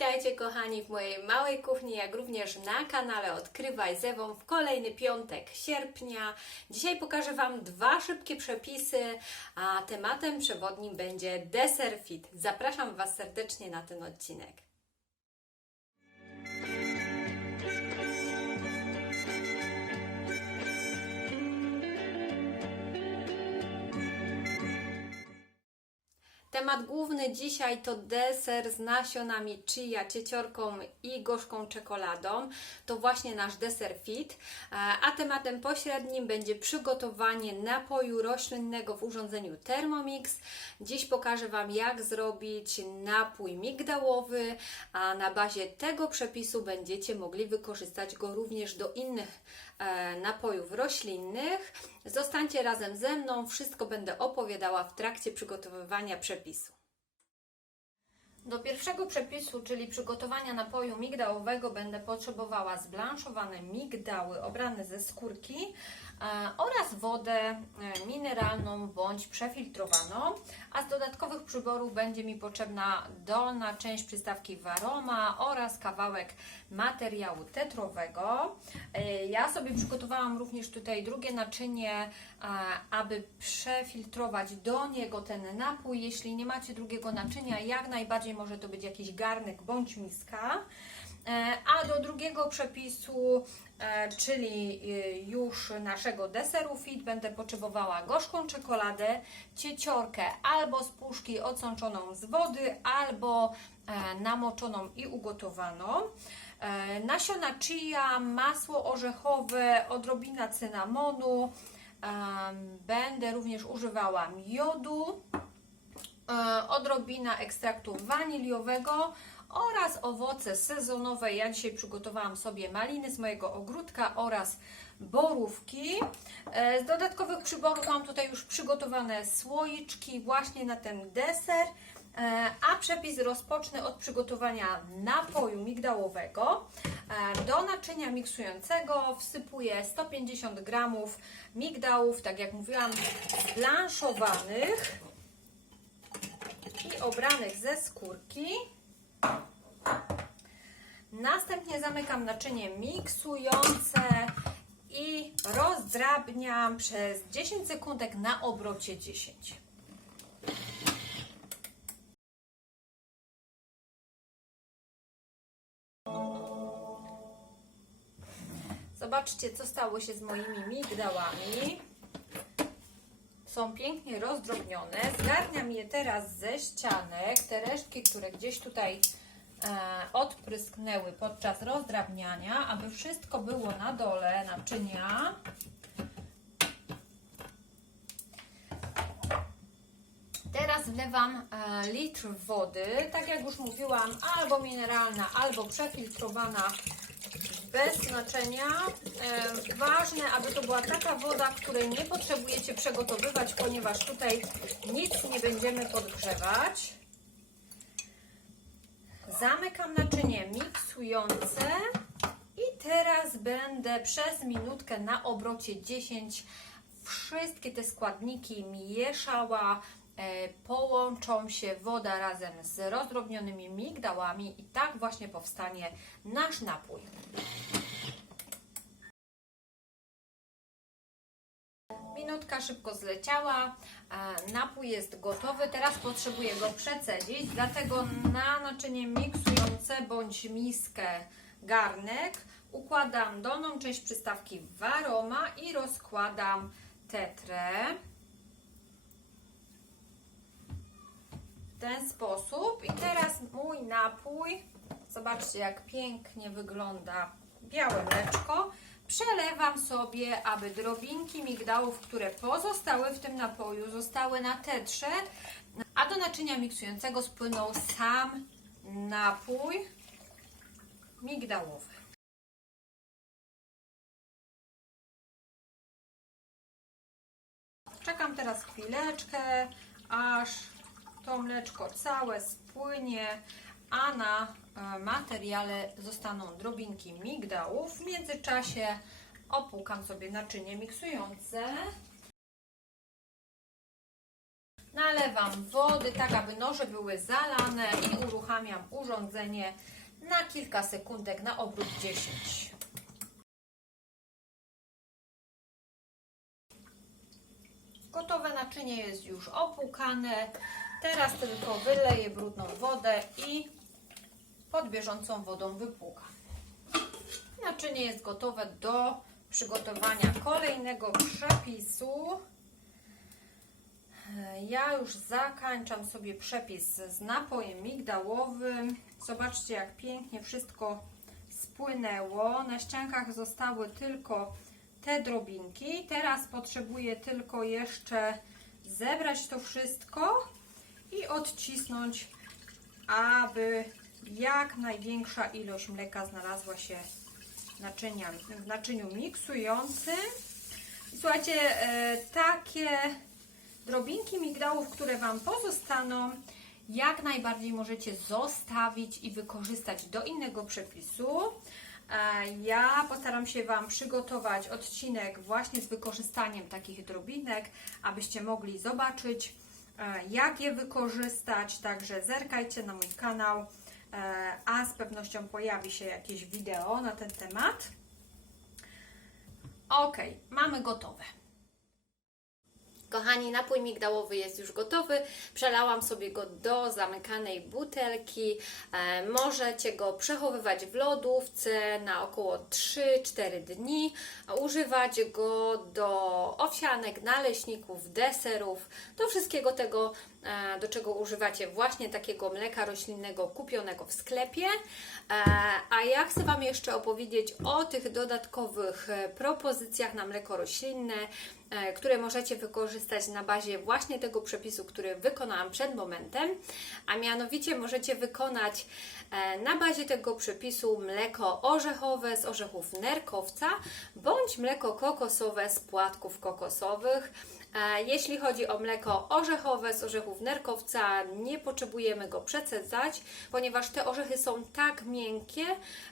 Witajcie kochani w mojej małej kuchni, jak również na kanale Odkrywaj z Ewą w kolejny piątek sierpnia. Dzisiaj pokażę Wam dwa szybkie przepisy, a tematem przewodnim będzie deser fit. Zapraszam Was serdecznie na ten odcinek. Temat główny dzisiaj to deser z nasionami chia, cieciorką i gorzką czekoladą. To właśnie nasz deser fit. A tematem pośrednim będzie przygotowanie napoju roślinnego w urządzeniu Thermomix. Dziś pokażę Wam, jak zrobić napój migdałowy, a na bazie tego przepisu będziecie mogli wykorzystać go również do innych napojów roślinnych. Zostańcie razem ze mną, wszystko będę opowiadała w trakcie przygotowywania przepisu. Do pierwszego przepisu, czyli przygotowania napoju migdałowego, będę potrzebowała zblanszowane migdały obrane ze skórki e, oraz wodę e, mineralną bądź przefiltrowaną. A z dodatkowych przyborów będzie mi potrzebna dolna część przystawki waroma oraz kawałek materiału tetrowego. E, Ja sobie przygotowałam również tutaj drugie naczynie, e, aby przefiltrować do niego ten napój. Jeśli nie macie drugiego naczynia, jak najbardziej może to być jakiś garnek bądź miska. Drugiego przepisu, e, czyli e, już naszego deseru fit, będę potrzebowała gorzką czekoladę, cieciorkę albo z puszki odsączoną z wody, albo e, namoczoną i ugotowaną. Nasiona chia, masło orzechowe, odrobina cynamonu. Będę również używała miodu, odrobina ekstraktu waniliowego oraz owoce sezonowe. Ja dzisiaj przygotowałam sobie maliny z mojego ogródka oraz borówki. E, Z dodatkowych przyborów mam tutaj już przygotowane słoiczki właśnie na ten deser. E, A przepis rozpocznę od przygotowania napoju migdałowego. E, Do naczynia miksującego wsypuję 150 g migdałów, tak jak mówiłam, blanszowanych i obranych ze skórki. Następnie zamykam naczynie miksujące i rozdrabniam przez 10 sekundek na obrocie 10. Zobaczcie, co stało się z moimi migdałami. Są pięknie rozdrobnione. Zgarniam je teraz ze ścianek. Te resztki, które gdzieś tutaj e, odprysknęły podczas rozdrabniania, aby wszystko było na dole naczynia. Teraz wlewam e, litr wody, tak jak już mówiłam, albo mineralna, albo przefiltrowana bez znaczenia. Ważne, aby to była taka woda, której nie potrzebujecie przygotowywać, ponieważ tutaj nic nie będziemy podgrzewać. Zamykam naczynie miksujące i teraz będę przez minutkę na obrocie 10 wszystkie te składniki mieszała. E, Połączą się woda razem z rozdrobnionymi migdałami i tak właśnie powstanie nasz napój. Minutka szybko zleciała, napój jest gotowy. Teraz potrzebuję go przecedzić, dlatego na naczynie miksujące bądź miskę garnek układam dolną część przystawki waroma i rozkładam tetrę. Ten sposób. I teraz mój napój, zobaczcie jak pięknie wygląda białe mleczko. Przelewam sobie, aby drobinki migdałów, które pozostały w tym napoju, zostały na tetrze, a do naczynia miksującego spłynął sam napój migdałowy. Czekam teraz chwileczkę, aż to mleczko całe spłynie, a na e, materiale zostaną drobinki migdałów. W międzyczasie opłukam sobie naczynie miksujące. Na nalewam wody, tak aby noże były zalane i uruchamiam urządzenie na kilka sekundek na obrót 10. Gotowe naczynie jest już opłukane. Teraz tylko wyleję brudną wodę i pod bieżącą wodą wypłukam. Naczynie jest gotowe do przygotowania kolejnego przepisu. Ja już zakańczam sobie przepis z napojem migdałowym. Zobaczcie, jak pięknie wszystko spłynęło. Na ściankach zostały tylko te drobinki. Teraz potrzebuję tylko jeszcze zebrać to wszystko i odcisnąć, aby jak największa ilość mleka znalazła się w, naczyniu miksującym. Słuchajcie, e, takie drobinki migdałów, które Wam pozostaną, jak najbardziej możecie zostawić i wykorzystać do innego przepisu. E, Ja postaram się Wam przygotować odcinek właśnie z wykorzystaniem takich drobinek, abyście mogli zobaczyć, jak je wykorzystać. Także zerkajcie na mój kanał, e, a z pewnością pojawi się jakieś wideo na ten temat. Ok, mamy gotowe. Kochani, napój migdałowy jest już gotowy. Przelałam sobie go do zamykanej butelki. E, możecie go przechowywać w lodówce na około 3-4 dni. Używać go do owsianek, naleśników, deserów, do wszystkiego tego, e, do czego używacie właśnie takiego mleka roślinnego kupionego w sklepie. E, a ja chcę Wam jeszcze opowiedzieć o tych dodatkowych propozycjach na mleko roślinne, które możecie wykorzystać na bazie właśnie tego przepisu, który wykonałam przed momentem, a mianowicie możecie wykonać e, na bazie tego przepisu mleko orzechowe z orzechów nerkowca bądź mleko kokosowe z płatków kokosowych. E, Jeśli chodzi o mleko orzechowe z orzechów nerkowca, nie potrzebujemy go przecedzać, ponieważ te orzechy są tak miękkie,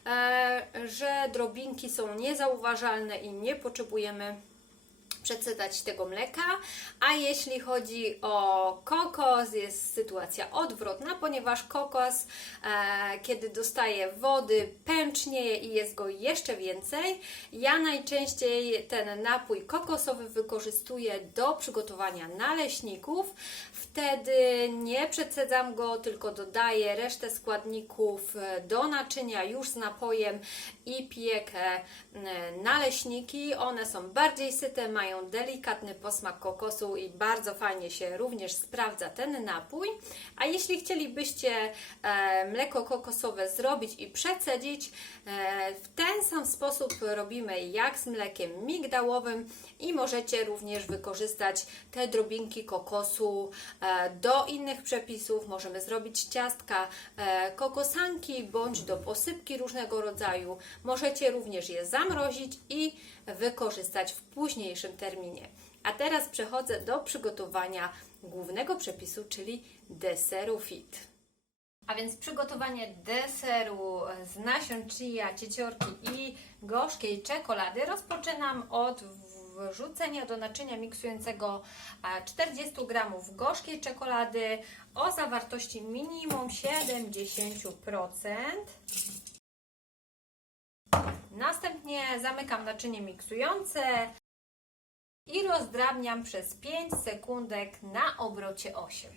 e, że drobinki są niezauważalne i nie potrzebujemy przecedzać tego mleka, a jeśli chodzi o kokos, jest sytuacja odwrotna, ponieważ kokos, e, kiedy dostaje wody, pęcznieje i jest go jeszcze więcej. Ja najczęściej ten napój kokosowy wykorzystuję do przygotowania naleśników. Wtedy nie przecedzam go, tylko dodaję resztę składników e, do naczynia już z napojem i piekę e, naleśniki. One są bardziej syte, mają delikatny posmak kokosu i bardzo fajnie się również sprawdza ten napój. A jeśli chcielibyście e, mleko kokosowe zrobić i przecedzić, e, w ten sam sposób robimy jak z mlekiem migdałowym i możecie również wykorzystać te drobinki kokosu e, do innych przepisów. Możemy zrobić ciastka e, kokosanki bądź do posypki różnego rodzaju. Możecie również je zamrozić i wykorzystać w późniejszym terminie. A teraz przechodzę do przygotowania głównego przepisu, czyli deseru fit. A więc przygotowanie deseru z nasion chia, cieciorki i gorzkiej czekolady rozpoczynam od wrzucenia do naczynia miksującego e, 40 g gorzkiej czekolady o zawartości minimum 70%. Następnie zamykam naczynie miksujące i rozdrabniam przez 5 sekundek na obrocie 8.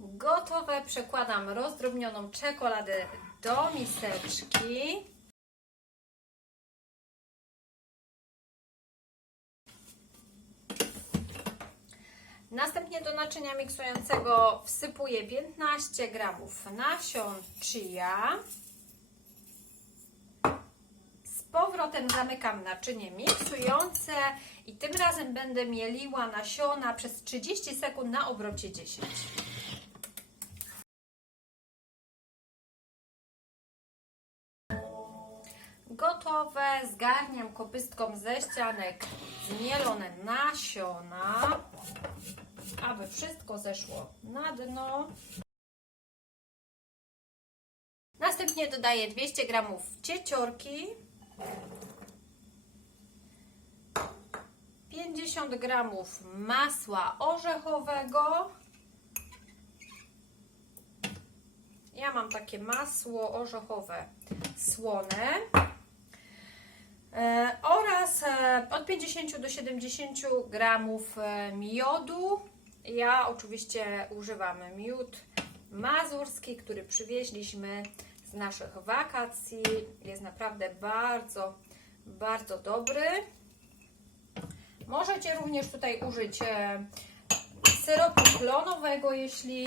Gotowe. Przekładam rozdrobnioną czekoladę do miseczki. Następnie do naczynia miksującego wsypuję 15 g nasion chia. Z powrotem zamykam naczynie miksujące i tym razem będę mieliła nasiona przez 30 sekund na obrocie 10. Gotowe, zgarniam kopystką ze ścianek zmielone nasiona, aby wszystko zeszło na dno. Następnie dodaję 200 g cieciorki 150 gramów masła orzechowego. Ja mam takie masło orzechowe słone. E, oraz e, od 50 do 70 gramów e, miodu. Ja oczywiście używam miód mazurski, który przywieźliśmy z naszych wakacji. Jest naprawdę bardzo, bardzo dobry. Możecie również tutaj użyć syropu klonowego, jeśli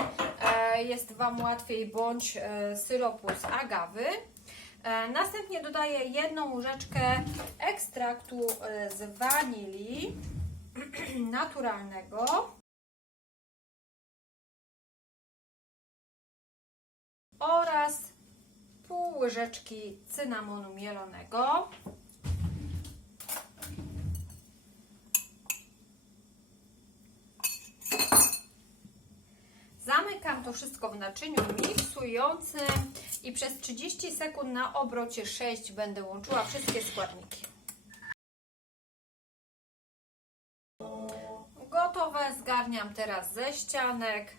jest Wam łatwiej, bądź syropu z agawy. E, Następnie dodaję jedną łyżeczkę ekstraktu e, z wanilii naturalnego. Oraz pół łyżeczki cynamonu mielonego. Zamykam to wszystko w naczyniu miksującym i przez 30 sekund na obrocie 6 będę łączyła wszystkie składniki. Gotowe, zgarniam teraz ze ścianek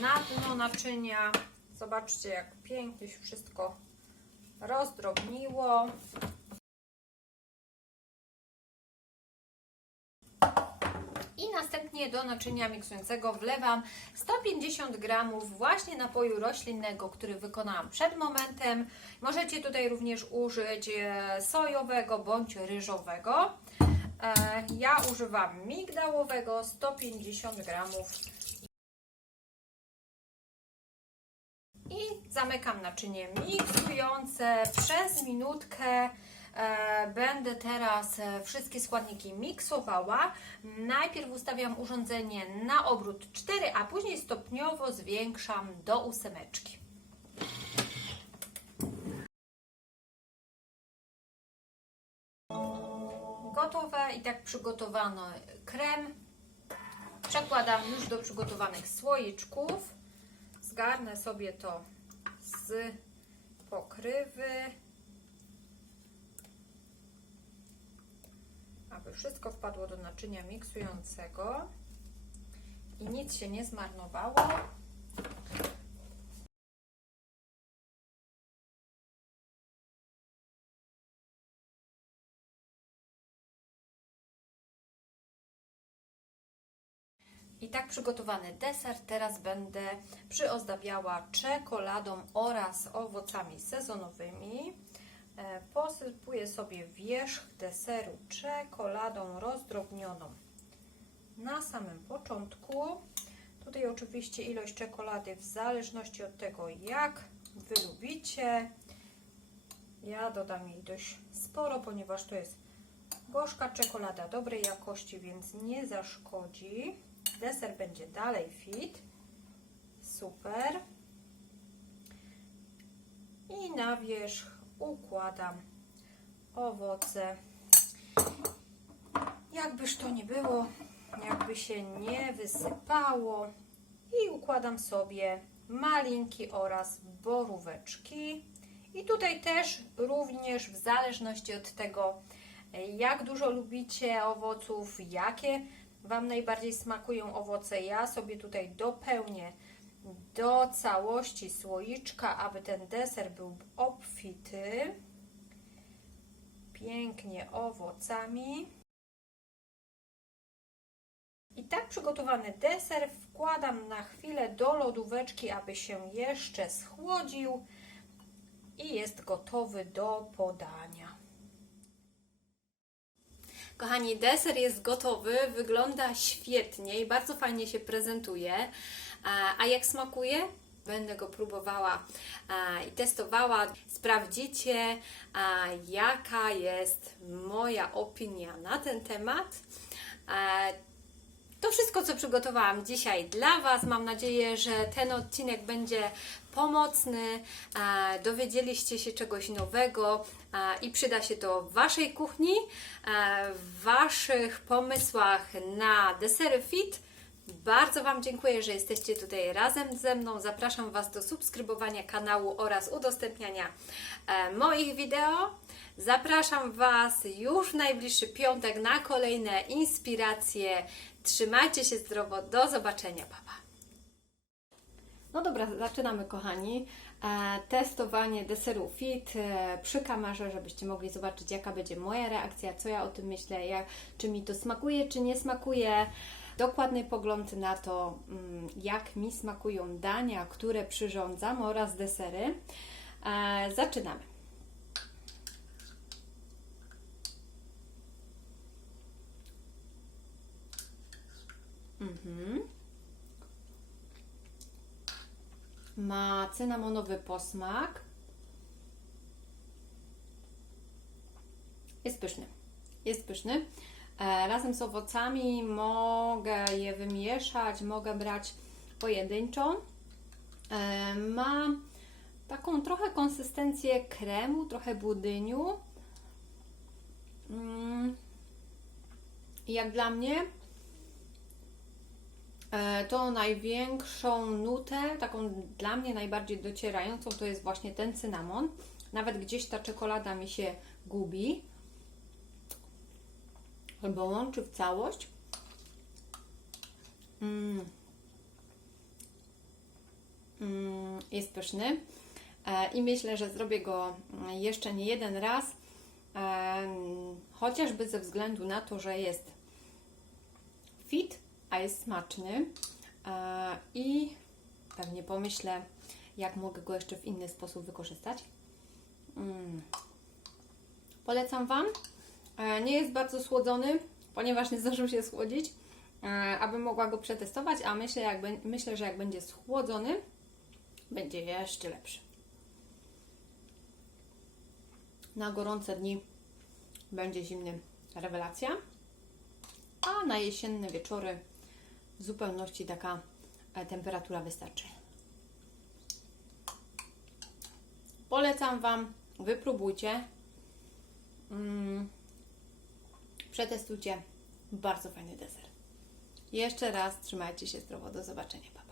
na dno naczynia. Zobaczcie, jak pięknie się wszystko rozdrobniło. Następnie do naczynia miksującego wlewam 150 g właśnie napoju roślinnego, który wykonałam przed momentem. Możecie tutaj również użyć e, sojowego bądź ryżowego. E, Ja używam migdałowego 150 g. I zamykam naczynie miksujące przez minutkę. E, Będę teraz e, wszystkie składniki miksowała. Najpierw ustawiam urządzenie na obrót 4, a później stopniowo zwiększam do ósemeczki. Gotowe i tak przygotowano krem. Przekładam już do przygotowanych słoiczków. Zgarnę sobie to z pokrywy. Wszystko wpadło do naczynia miksującego i nic się nie zmarnowało. I tak przygotowany deser teraz będę przyozdabiała czekoladą oraz owocami sezonowymi. E, Posypuję sobie wierzch deseru czekoladą rozdrobnioną na samym początku. Tutaj oczywiście ilość czekolady w zależności od tego, jak Wy lubicie. Ja dodam jej dość sporo, ponieważ to jest gorzka czekolada dobrej jakości, więc nie zaszkodzi. Deser będzie dalej fit. Super. I na wierzch układam owoce. Jakbyż to nie było, jakby się nie wysypało. I układam sobie malinki oraz boróweczki. I tutaj też również w zależności od tego, jak dużo lubicie owoców, jakie Wam najbardziej smakują owoce, ja sobie tutaj dopełnię do całości słoiczka, aby ten deser był obfity. Pięknie owocami. I tak przygotowany deser wkładam na chwilę do lodóweczki, aby się jeszcze schłodził i jest gotowy do podania. Kochani, deser jest gotowy, wygląda świetnie i bardzo fajnie się prezentuje. A, jak smakuje? Będę go próbowała i testowała. Sprawdzicie, jaka jest moja opinia na ten temat. To wszystko, co przygotowałam dzisiaj dla Was. Mam nadzieję, że ten odcinek będzie pomocny. Dowiedzieliście się czegoś nowego i przyda się to w Waszej kuchni, w Waszych pomysłach na desery fit. Bardzo Wam dziękuję, że jesteście tutaj razem ze mną. Zapraszam Was do subskrybowania kanału oraz udostępniania e, moich wideo. Zapraszam Was już w najbliższy piątek na kolejne inspiracje. Trzymajcie się zdrowo, do zobaczenia, papa. No dobra, zaczynamy kochani. E, testowanie deseru Fit e, przy kamerze, żebyście mogli zobaczyć jaka będzie moja reakcja, co ja o tym myślę, jak, czy mi to smakuje, czy nie smakuje. Dokładny pogląd na to, mm, jak mi smakują dania, które przyrządzam oraz desery. E, zaczynamy. Mhm. Ma cynamonowy posmak. Jest pyszny. Jest pyszny. E, razem z owocami mogę je wymieszać, mogę brać pojedynczo. E, ma taką trochę konsystencję kremu, trochę budyniu. Mm. Jak dla mnie E, to największą nutę, taką dla mnie najbardziej docierającą, to jest właśnie ten cynamon. Nawet gdzieś ta czekolada mi się gubi, albo łączy w całość. Mm. Mm, jest pyszny e, i myślę, że zrobię go jeszcze nie jeden raz, e, chociażby ze względu na to, że jest fit a jest smaczny. E, I pewnie pomyślę, jak mogę go jeszcze w inny sposób wykorzystać. Mm. Polecam Wam. E, Nie jest bardzo słodzony, ponieważ nie zdążył się schłodzić, e, abym mogła go przetestować, a myślę, jak, myślę, że jak będzie schłodzony, będzie jeszcze lepszy. Na gorące dni będzie zimny rewelacja, a na jesienne wieczory w zupełności taka e, temperatura wystarczy. Polecam Wam, wypróbujcie. Mm, przetestujcie. Bardzo fajny deser. Jeszcze raz trzymajcie się zdrowo. Do zobaczenia. Pa.